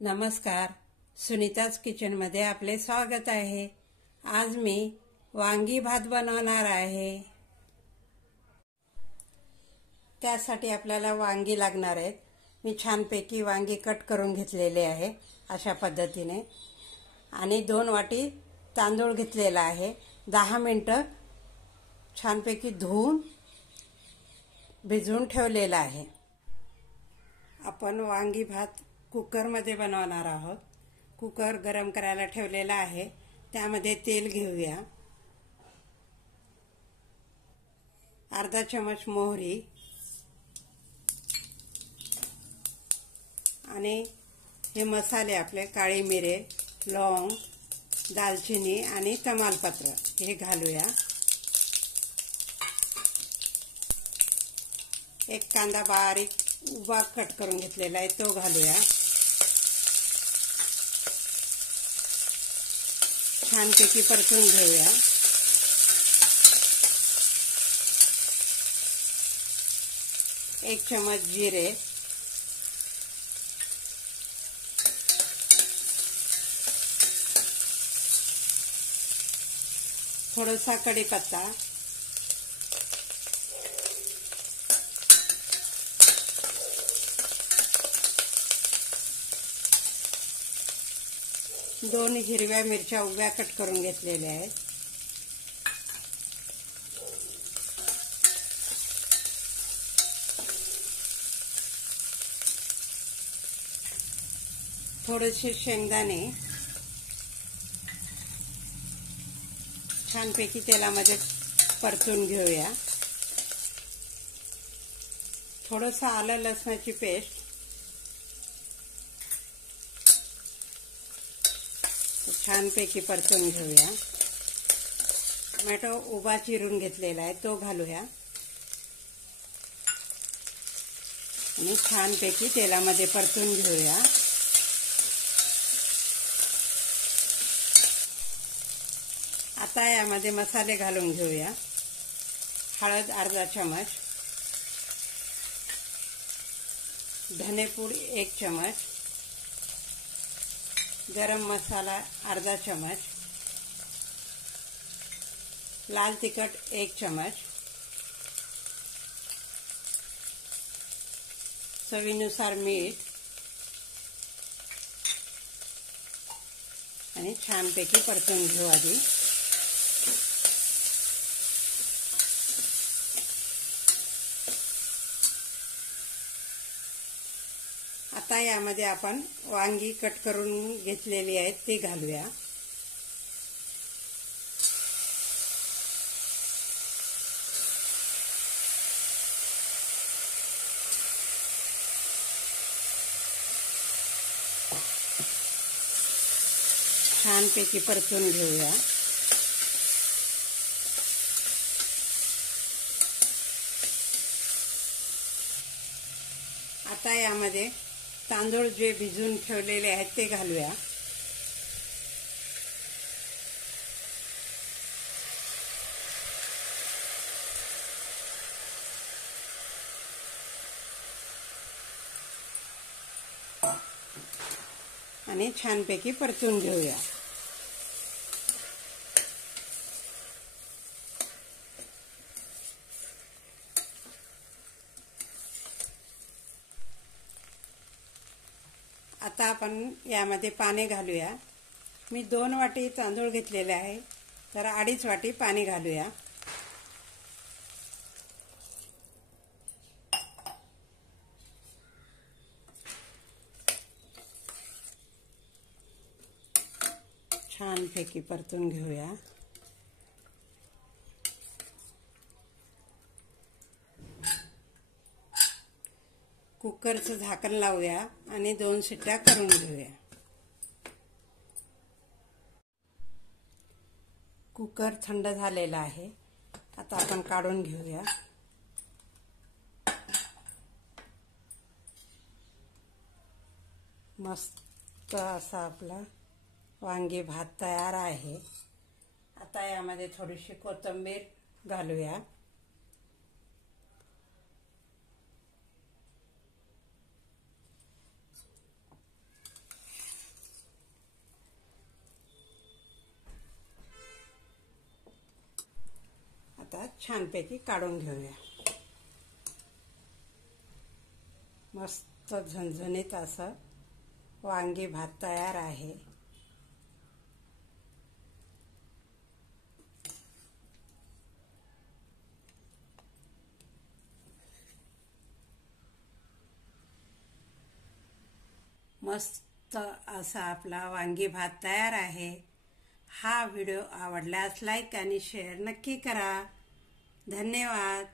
नमस्कार, सुनीताज किचनमध्ये आपले स्वागत आहे। आज मी वांगी भात बनवणार आहे। त्यासाठी आपल्याला वांगी लागणार आहेत। मी छानपैकी वांगी कट करून घेतलेले आहे अशा पद्धतीने आणि 2 वाटी तांदूळ घेतलेला आहे। 10 मिनिटे छानपैकी धुवून भिजवून ठेवलेला आहे। आपण वांगी भात कुकर मध्ये बनवणार आहोत। कुकर गरम करायला ठेवलेला आहे। त्यामध्ये तेल घेऊया। अर्धा चमच मोहरी आणि हे मसाले आपले काळी मिरे, लवंग, दालचिनी आणि तमालपत्र हे घालूया। एक कांदा बारीक उभा कट करून घेतलेला आहे तो घालूया। छानपैकी परतून घेऊया। एक चमच जिरे, थोडासा कढीपत्ता, दोन हिरव्या मिरच्या उभ्या कट करून घेतलेल्या आहेत। थोडेसे शेंगदाणे छानपैकी तेलामध्ये परतून घेऊया। थोडंसं आलं लसणाची पेस्ट, छानपैकी परतून घेऊया। टोमॅटो उभा चिरून घेतलेला आहे तो घालूया आणि छानपैकी तेलामध्ये परतून घेऊया। आता यामध्ये मसाले घालून घेऊया। हळद अर्धा चमच, धनेपूड 1 चमच, गरम मसाला अर्धा चमच, लाल तिखट 1 चमच, चवीनुसार मीठ आणि छानपैकी परतून घेऊ आधी। आता यामध्ये आपण वांगी कट करून घेतलेली आहेत ती घालूया। छानपैकी परतून घेऊया। आता यामध्ये तांदूळ जे भिजवून ठेवलेले आहेत ते घालूया। आणि छानपैकी परतून घेऊया। आता आपण यामध्ये पाणी घालूया। मी 2 वाटी तांदूळ घेतलेले आहे तर 2.5 वाटी पाणी घालूया। छानपैकी परतून घेऊया। कुकरचं झाकण लावूया आणि 2 शिट्ट्या करून घेऊया। कुकर थंड झालेला आहे। आता आपण काढून घेऊया। मस्त असा आपला वांगी भात तयार आहे। आता यामध्ये थोडीशी कोथिंबीर घालूया। छानपैकी काढून घेऊया। मस्त झणझणीत असं वांगी भात तयार आहे। मस्त असा आपला वांगी भात तयार आहे। हा व्हिडिओ आवडल्यास लाईक आणि शेअर नक्की करा। धन्यवाद।